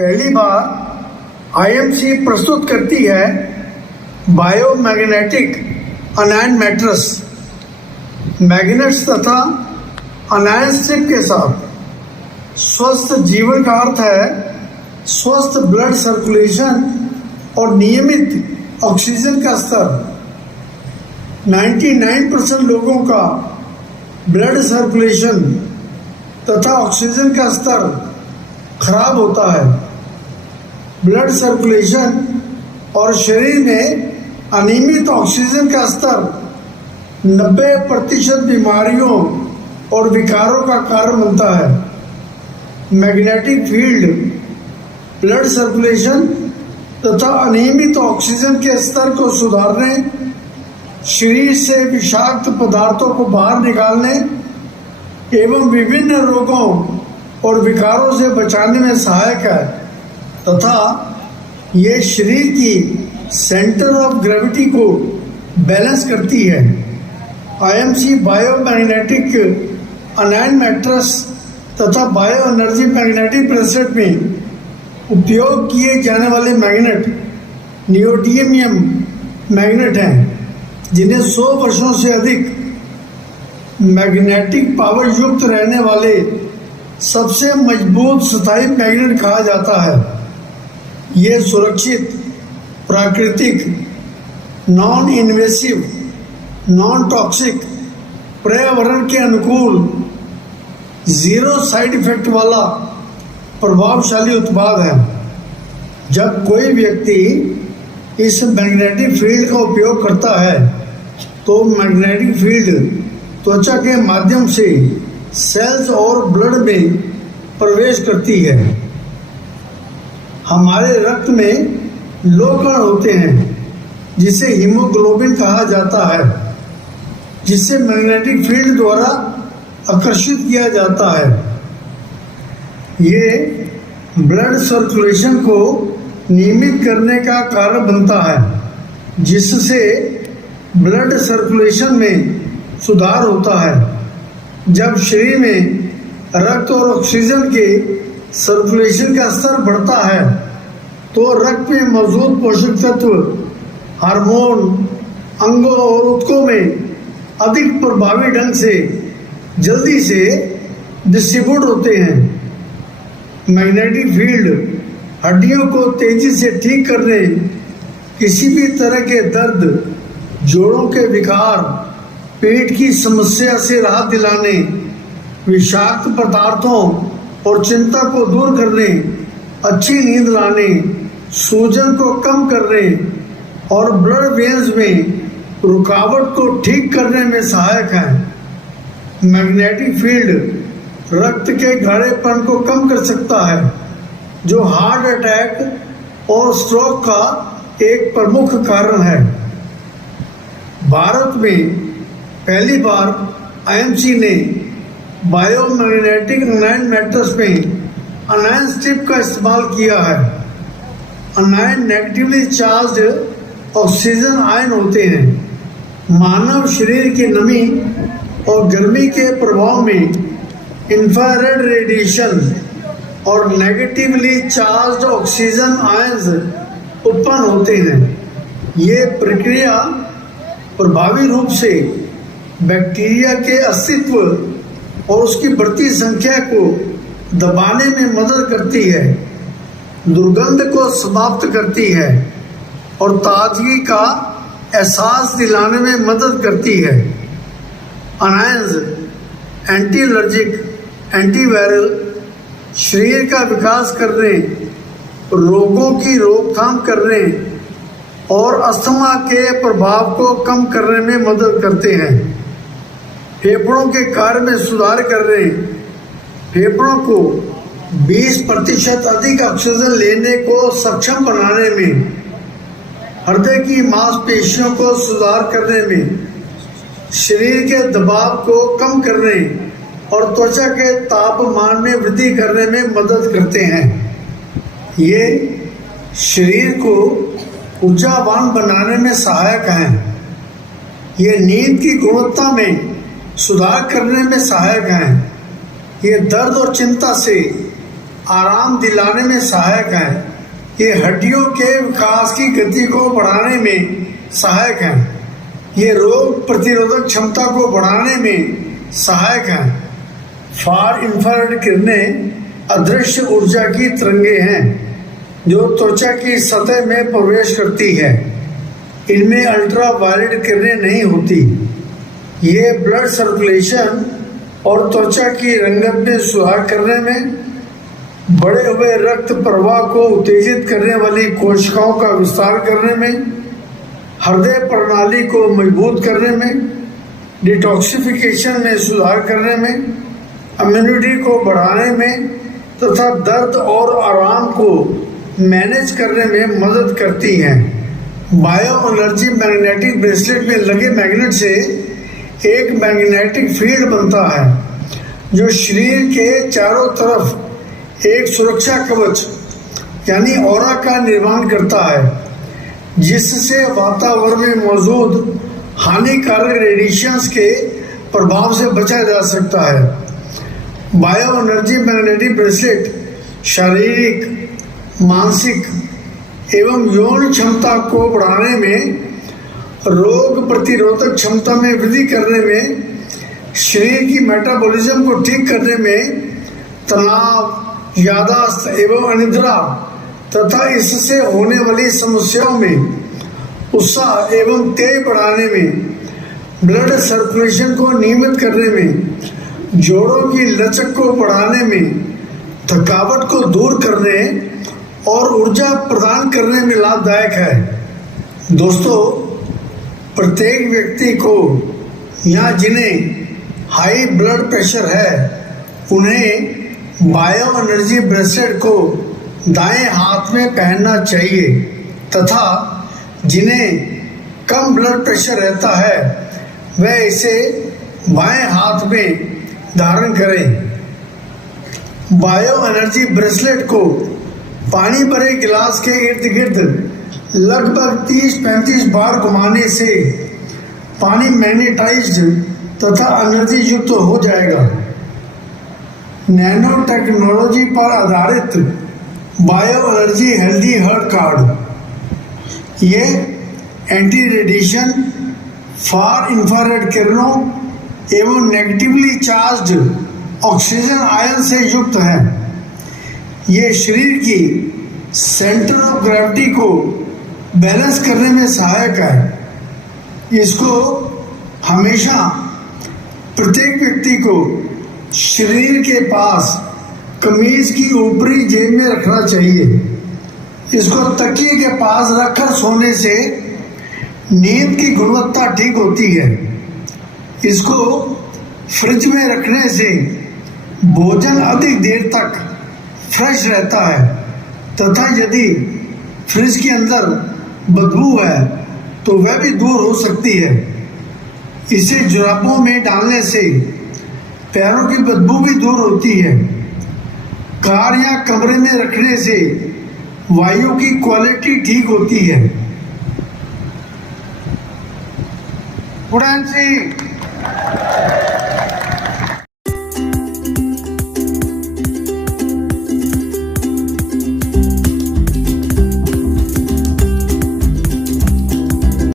पहली बार आईएमसी प्रस्तुत करती है बायोमैग्नेटिक अनायन मैट्रेस मैग्नेट्स तथा अनायन स्ट्रिप के साथ। स्वस्थ जीवन का अर्थ है स्वस्थ ब्लड सर्कुलेशन और नियमित ऑक्सीजन का स्तर। 99% लोगों का ब्लड सर्कुलेशन तथा ऑक्सीजन का स्तर खराब होता है। ब्लड सर्कुलेशन और शरीर में अनियमित ऑक्सीजन का स्तर 90% बीमारियों और विकारों का कारण बनता है। मैग्नेटिक फील्ड ब्लड सर्कुलेशन तथा अनियमित ऑक्सीजन के स्तर को सुधारने, शरीर से विषाक्त पदार्थों को बाहर निकालने एवं विभिन्न रोगों और विकारों से बचाने में सहायक है तथा ये शरीर की सेंटर ऑफ ग्रेविटी को बैलेंस करती है। आईएमसी बायोमैग्नेटिक अनायन मैट्रेस तथा बायो एनर्जी मैग्नेटिक ब्रेसलेट में उपयोग किए जाने वाले मैग्नेट नियोडिमियम मैग्नेट हैं, जिन्हें 100 वर्षों से अधिक मैग्नेटिक पावर युक्त रहने वाले सबसे मजबूत स्थायी मैग्नेट कहा जाता है। ये सुरक्षित, प्राकृतिक, नॉन इन्वेसिव, नॉन टॉक्सिक, पर्यावरण के अनुकूल, जीरो साइड इफेक्ट वाला प्रभावशाली उत्पाद है। जब कोई व्यक्ति इस मैग्नेटिक फील्ड का उपयोग करता है तो मैग्नेटिक फील्ड त्वचा के माध्यम से सेल्स और ब्लड में प्रवेश करती है। हमारे रक्त में लोह कण होते हैं जिसे हीमोग्लोबिन कहा जाता है, जिसे मैग्नेटिक फील्ड द्वारा आकर्षित किया जाता है। ये ब्लड सर्कुलेशन को नियमित करने का कारण बनता है, जिससे ब्लड सर्कुलेशन में सुधार होता है। जब शरीर में रक्त और ऑक्सीजन के सर्कुलेशन का स्तर बढ़ता है तो रक्त में मौजूद पोषक तत्व, हार्मोन, अंगों और ऊतकों में अधिक प्रभावी ढंग से जल्दी से डिस्ट्रीब्यूट होते हैं। मैग्नेटिक फील्ड हड्डियों को तेजी से ठीक करने, किसी भी तरह के दर्द, जोड़ों के विकार, पेट की समस्या से राहत दिलाने, विषाक्त पदार्थों और चिंता को दूर करने, अच्छी नींद लाने, सूजन को कम करने और ब्लड वेन्स में रुकावट को ठीक करने में सहायक है। मैग्नेटिक फील्ड रक्त के गाढ़ेपन को कम कर सकता है, जो हार्ट अटैक और स्ट्रोक का एक प्रमुख कारण है। भारत में पहली बार आईएमसी ने बायोमैग्नेटिक अनायन मैट्रेस में अनायन स्ट्रिप का इस्तेमाल किया है। अनायन नेगेटिवली चार्ज्ड ऑक्सीजन आयन होते हैं। मानव शरीर की नमी और गर्मी के प्रभाव में इंफ्रारेड रेडिएशन और नेगेटिवली चार्ज्ड ऑक्सीजन आयंस उत्पन्न होते हैं। ये प्रक्रिया प्रभावी रूप से बैक्टीरिया के अस्तित्व और उसकी बढ़ती संख्या को दबाने में मदद करती है, दुर्गंध को समाप्त करती है और ताजगी का एहसास दिलाने में मदद करती है। अनायंस एंटी एलर्जिक, एंटीवायरल, शरीर का विकास करने, रोगों की रोकथाम करने और अस्थमा के प्रभाव को कम करने में मदद करते हैं। फेफड़ों के कार्य में सुधार करने, फेफड़ों को 20% अधिक ऑक्सीजन लेने को सक्षम बनाने में, हृदय की मांसपेशियों को सुधार करने में, शरीर के दबाव को कम करने और त्वचा के तापमान में वृद्धि करने में मदद करते हैं। ये शरीर को ऊर्जावान बनाने में सहायक हैं। ये नींद की गुणवत्ता में सुधार करने में सहायक हैं। ये दर्द और चिंता से आराम दिलाने में सहायक है। ये हड्डियों के विकास की गति को बढ़ाने में सहायक है। ये रोग प्रतिरोधक क्षमता को बढ़ाने में सहायक है। फार इंफ्रारेड किरणें अदृश्य ऊर्जा की तरंगें हैं जो त्वचा की सतह में प्रवेश करती है। इनमें अल्ट्रा वायलेट किरणें नहीं होती। ये ब्लड सर्कुलेशन और त्वचा की रंगत में सुधार करने में, बढ़े हुए रक्त प्रवाह को उत्तेजित करने वाली कोशिकाओं का विस्तार करने में, हृदय प्रणाली को मजबूत करने में, डिटॉक्सिफिकेशन में सुधार करने में, इम्यूनिटी को बढ़ाने में तथा दर्द और आराम को मैनेज करने में मदद करती हैं। बायो एनर्जी मैग्नेटिक ब्रेसलेट में लगे मैग्नेट से एक मैग्नेटिक फील्ड बनता है जो शरीर के चारों तरफ एक सुरक्षा कवच यानी ऑरा का निर्माण करता है, जिससे वातावरण में मौजूद हानिकारक रेडिएशंस के प्रभाव से बचा जा सकता है। बायो एनर्जी मैग्नेटिक ब्रेसलेट शारीरिक, मानसिक एवं यौन क्षमता को बढ़ाने में, रोग प्रतिरोधक क्षमता में वृद्धि करने में, शरीर की मेटाबॉलिज्म को ठीक करने में, तनाव, याददाश्त एवं अनिद्रा तथा इससे होने वाली समस्याओं में उत्साह एवं तेज बढ़ाने में, ब्लड सर्कुलेशन को नियमित करने में, जोड़ों की लचक को बढ़ाने में, थकावट को दूर करने और ऊर्जा प्रदान करने में लाभदायक है। दोस्तों, प्रत्येक व्यक्ति को या जिन्हें हाई ब्लड प्रेशर है उन्हें बायो एनर्जी ब्रेसलेट को दाएं हाथ में पहनना चाहिए तथा जिन्हें कम ब्लड प्रेशर रहता है वह इसे बाएं हाथ में धारण करें। बायो एनर्जी ब्रेसलेट को पानी भरे गिलास के इर्द गिर्द लगभग 30-35 बार घुमाने से पानी मैग्नेटाइज्ड तथा एनर्जी युक्त हो जाएगा। नैनो टेक्नोलॉजी पर आधारित bio energy healthy heart card ये एंटी रेडिएशन, फार इंफ्रारेड किरणों एवं नेगेटिवली चार्ज्ड ऑक्सीजन आयन से युक्त है। ये शरीर की सेंटर ऑफ ग्रेविटी को बैलेंस करने में सहायक है। इसको हमेशा प्रत्येक व्यक्ति को शरीर के पास कमीज की ऊपरी जेब में रखना चाहिए। इसको तकिए के पास रखकर सोने से नींद की गुणवत्ता ठीक होती है। इसको फ्रिज में रखने से भोजन अधिक देर तक फ्रेश रहता है तथा यदि फ्रिज के अंदर बदबू है तो वह भी दूर हो सकती है। इसे जुराबों में डालने से पैरों की बदबू भी दूर होती है। कार या कमरे में रखने से वायु की क्वालिटी ठीक होती है। उड़ान सिंह